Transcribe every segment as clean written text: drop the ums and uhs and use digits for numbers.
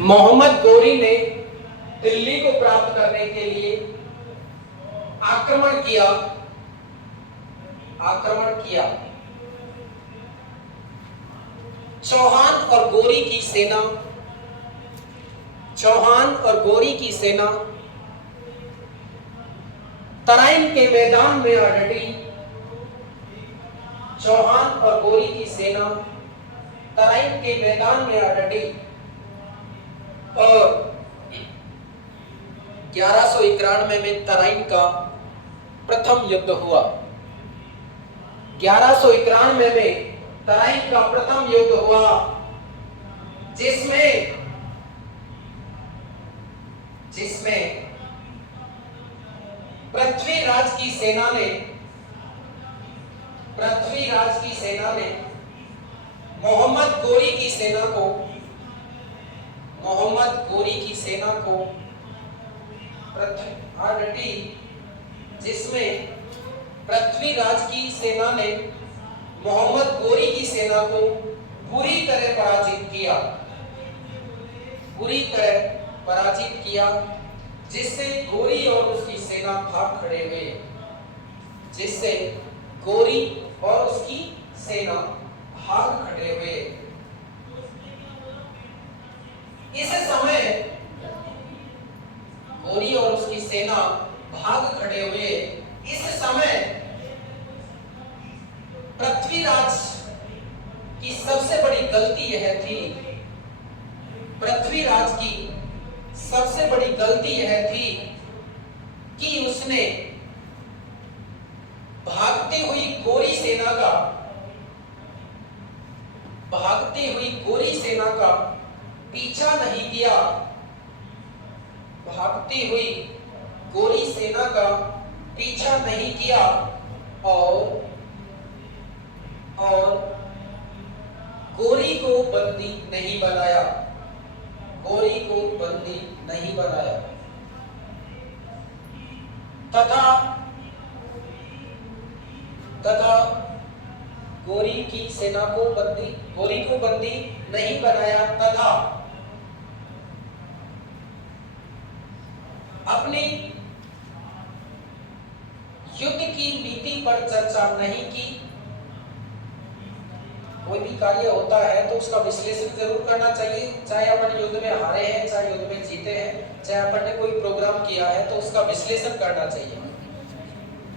मोहम्मद गोरी ने दिल्ली को प्राप्त करने के लिए आक्रमण किया। चौहान और गोरी की सेना तराइन के मैदान में आ डटी। चौहान और गोरी की सेना तराइन के मैदान में आ डटी और 1191 में तराइन का प्रथम युद्ध हुआ। 1191 में तराइन का प्रथम युद्ध हुआ, जिसमें पृथ्वीराज की सेना ने मोहम्मद गोरी की सेना को जिसमें पृथ्वीराज की सेना ने मोहम्मद गोरी की सेना को बुरी तरह पराजित किया, जिससे गोरी और उसकी सेना भाग खड़े हुए। इस समय गोरी और उसकी सेना भाग खड़े हुए। इस समय पृथ्वीराज की सबसे बड़ी गलती यह थी कि उसने भागती हुई गोरी सेना का पीछा नहीं किया। और गोरी को बंदी नहीं बनाया। तथा गोरी को बंदी नहीं बनाया तथा अपनी युद्ध की नीति पर चर्चा नहीं की। कोई भी कार्य होता है तो उसका विश्लेषण जरूर करना चाहिए, चाहे अपन युद्ध में हारे हैं, चाहे युद्ध में जीते हैं, चाहे अपन ने कोई प्रोग्राम किया है तो उसका विश्लेषण करना चाहिए।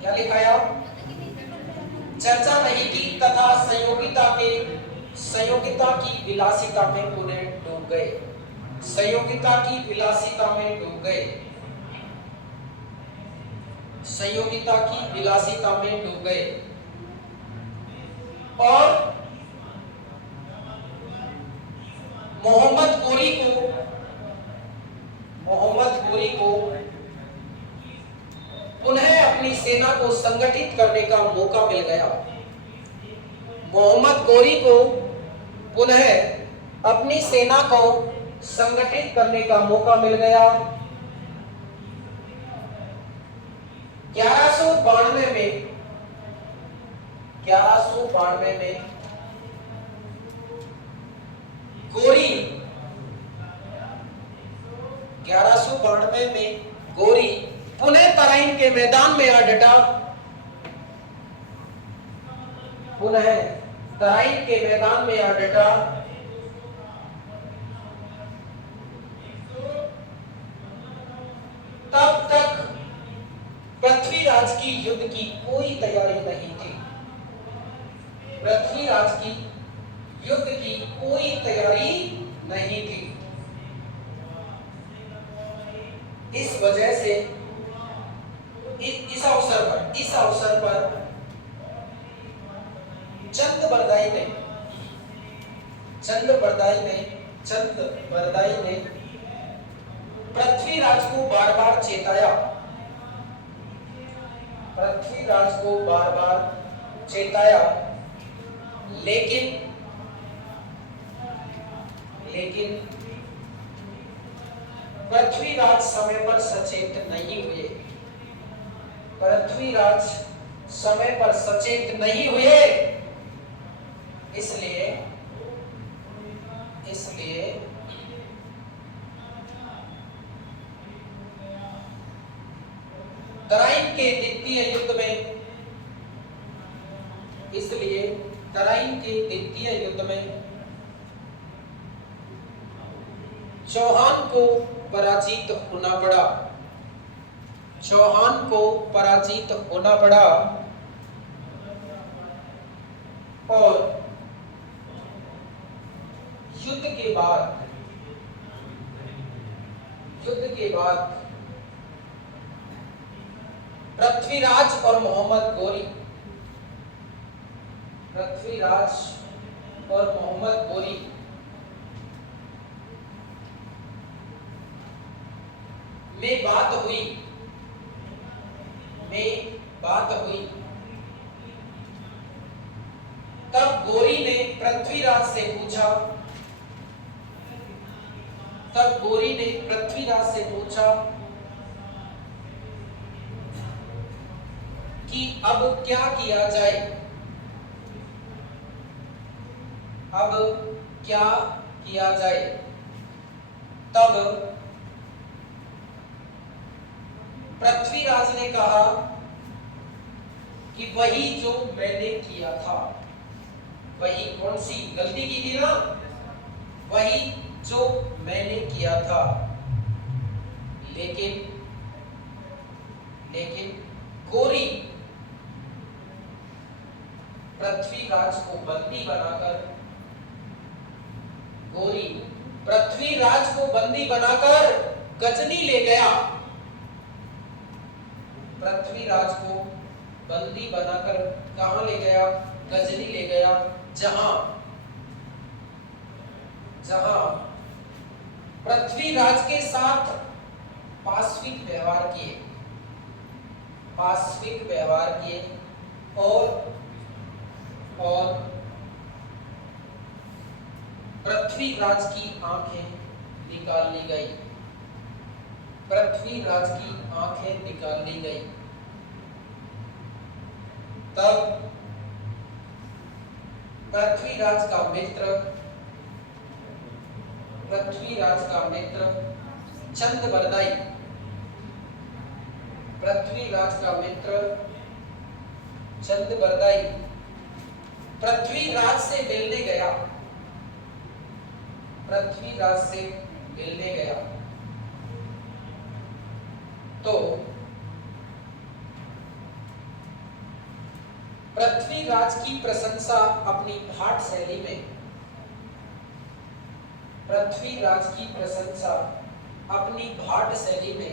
क्या लिखा है आप? चर्चा नहीं की तथा संयोगिता की विलासिता में पुनः डूब गए। और मोहम्मद गोरी को पुनः अपनी सेना को संगठित करने का मौका मिल गया। मोहम्मद गोरी को पुनः अपनी सेना को संगठित करने का मौका मिल गया। 1192 में गोरी पुनः तराइन के मैदान में आ डटा। तब तक पृथ्वीराज की युद्ध की कोई तैयारी नहीं थी। इस वजह से इस अवसर पर चंद बरदाई ने पृथ्वीराज को बार बार चेताया, लेकिन पृथ्वीराज समय पर सचेत नहीं हुए। इसलिए तराइन के द्वितीय युद्ध में, इसलिए तराइन के द्वितीय युद्ध में चौहान को पराजित होना पड़ा। चौहान को पराजित होना पड़ा और युद्ध के बाद पृथ्वीराज और मोहम्मद गोरी, पृथ्वीराज और मोहम्मद गोरी में बात हुई। तब गोरी ने पृथ्वीराज से पूछा कि अब क्या किया जाए, तब पृथ्वीराज ने कहा कि वही जो मैंने किया था, वही कौन सी गलती की थी ना, वही जो मैंने किया था। लेकिन गोरी पृथ्वीराज को बंदी बनाकर गजनी ले गया। पृथ्वीराज को बंदी बनाकर कहां ले गया? गजनी ले गया, जहां पृथ्वीराज के साथ पाशविक व्यवहार किए और पृथ्वीराज की आंखें निकाल ली गई। तब पृथ्वीराज का मित्र चंदबरदाई पृथ्वीराज से मिलने गया। तो पृथ्वीराज की प्रशंसा अपनी भाट शैली में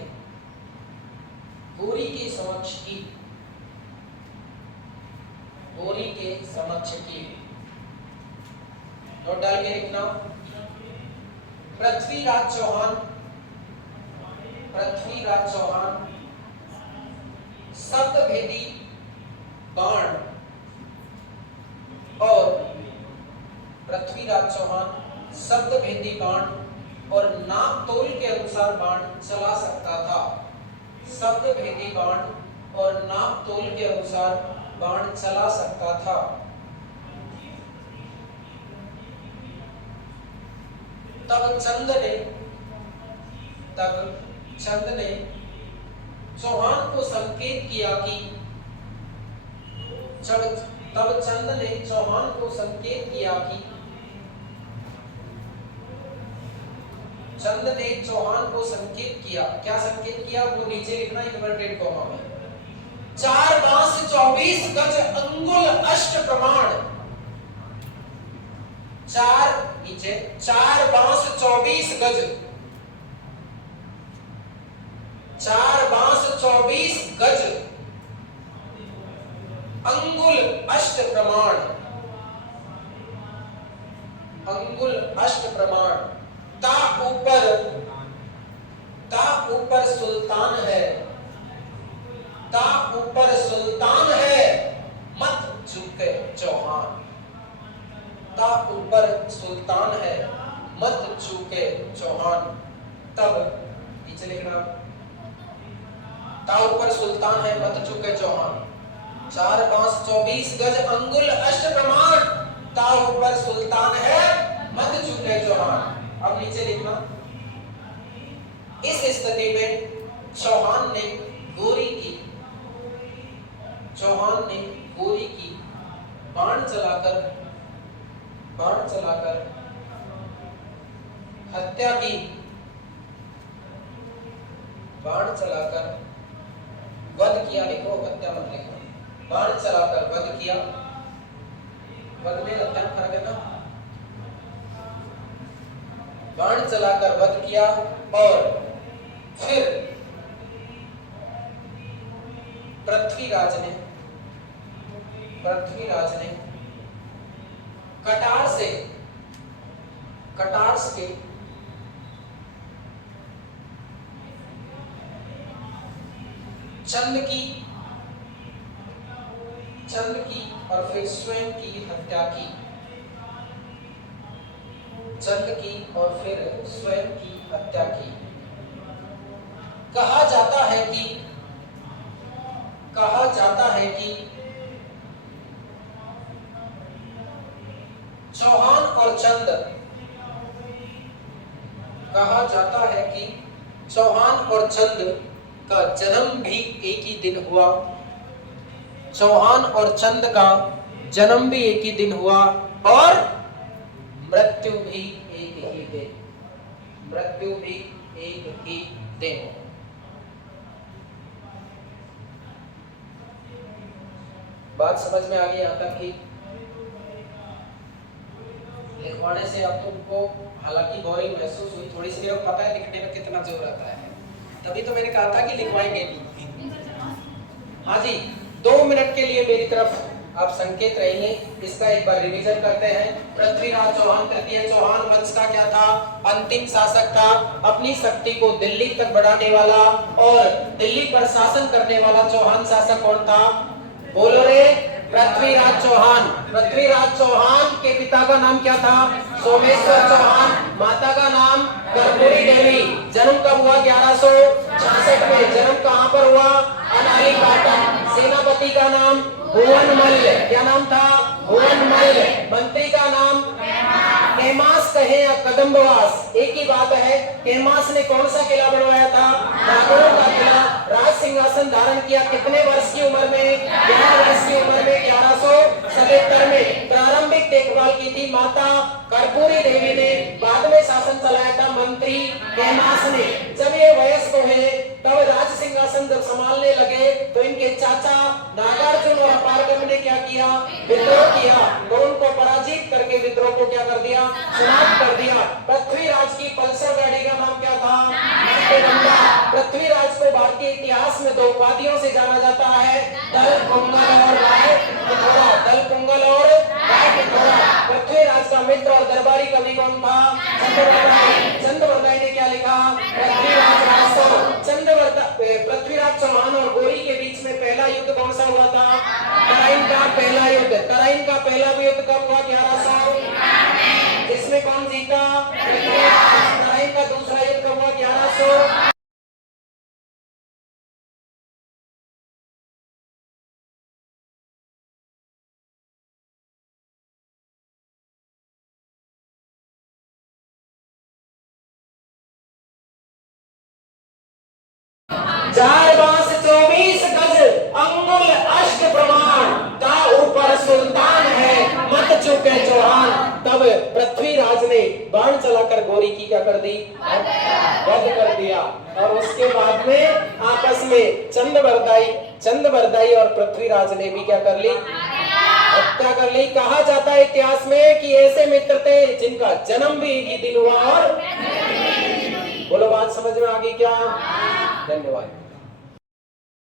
गोरी के समक्ष की। नोट डाल के लिखना, पृथ्वीराज चौहान शब्दभेदी बाण और नाप तोल के अनुसार बाण चला सकता था। तब चंद ने चौहान को संकेत किया क्या संकेत किया? वो नीचे लिखना इन्वर्टेड कॉमा में। 4 बांस 24 गज अंगुल अष्ट प्रमाण। 4 बांस 24 गज, 4 बांस 24 गज अंगुल अष्ट प्रमाण। ता ऊपर सुल्तान है, मत झुके चौहान। तब नीचे लिखना, ता ऊपर सुल्तान है मत झुके चौहान। 4 बांस 24 गज अंगुल अष्ट प्रमाण, ता ऊपर सुल्तान है मत झुके चौहान। अब नीचे लिखना, इस स्थिति में चौहान ने गोरी की चौहान ने गोरी की बाण चलाकर हत्या की, बाण चलाकर वध किया, लिखो हत्या मत लिखो, बाण चलाकर वध किया, वध में हत्या में फर्क है ना, बाण चलाकर वध किया और फिर पृथ्वीराज ने कटार से चंद की और फिर स्वयं की हत्या की, चंद की और फिर स्वयं की हत्या की। कहा जाता है कि चौहान और चंद, कहा जाता है कि चौहान और चंद का जन्म भी एक ही दिन हुआ, चौहान और चंद का जन्म भी एक ही दिन हुआ और मृत्यु भी एक ही दिन, मृत्यु भी एक ही दिन। बात समझ में आ गई यहाँ तक कि लिखवाने से अब तुमको हालांकि बोरिंग महसूस हुई थोड़ी सी, पता है लिखने में कितना जोर आता है, तभी तो मैंने कहा था कि लिखवाएंगे भी। हाँ जी, 2 मिनट के लिए मेरी तरफ आप संकेत रहिए, इसका एक बार रिवीजन करते हैं। पृथ्वीराज चौहान तृतीय चौहान वंश का क्या था? अंतिम शासक था, अपनी शक्ति को दिल्ली तक बढ़ाने वाला और दिल्ली पर शासन करने वाला चौहान शासक कौन था? बोलो रे, पृथ्वीराज चौहान। पृथ्वीराज चौहान के पिता का नाम क्या था? सोमेश्वर चौहान। माता का नाम कर्पूरी देवी। जन्म कब हुआ? 1166 में। जन्म कहाँ पर हुआ? अनारी पाटन। सेनापति का नाम भुवनमल। क्या नाम था? भुवनमल। मंत्री का नाम केमास कहे या कदम्बवास, एक ही बात है। केमास ने कौन सा किला बनवाया था? नागौर का किला। राज सिंहासन धारण किया कितने वर्ष की उम्र में? 11 वर्ष की उम्र में, 1177 में। प्रारंभिक देखभाल की थी माता कर्पूरी देवी ने, बाद में शासन चलाया था मंत्री केमास ने। जब ये वयस्क हुए तब राज सिंहासन जब संभालने लगे तो इनके चाचा नागार्जुन और अपारगम ने क्या किया? विद्रोह किया। तो उनको पराजित करके विद्रोह को क्या कर दिया? समाप्त कर दिया। पृथ्वीराज की पल्सर गाड़ी का नाम क्या था? नाट्यगंगा। पृथ्वीराज को भारतीय इतिहास में 2 उपाधियों से जाना जाता है, दल पुंगल और राय पिथौरा। दल पुंगल और राय पिथौरा। पृथ्वीराज का मित्र और दरबारी कवि कौन था? चंद्रवर्दाई ने क्या लिखा? पृथ्वीराज राजसव। पृथ्वीराज चौहान और गोरी के बीच में पहला युद्ध कौन सा हुआ था? तराइन का पहला युद्ध। तराइन का पहला युद्ध कब हुआ? 1100। इसमें कौन जीता? पृथ्वीराज। तराइन का दूसरा युद्ध कब हुआ? 1100। चार बांस 24 गज अंगुल अष्ट प्रमाण का ऊपर सुल्तान है मत चुके चौहान। तब पृथ्वीराज ने बाण चलाकर गोरी की क्या कर दी? वध कर दिया। और उसके बाद में आपस में चंद्रवर्दाई और पृथ्वीराज ने भी क्या कर ली? हत्या कर ली। कहा जाता है इतिहास में कि ऐसे मित्र थे जिनका जन्म भी एक ही दिन हुआ। और बोलो, बात समझ में आ गई क्या? धन्यवाद।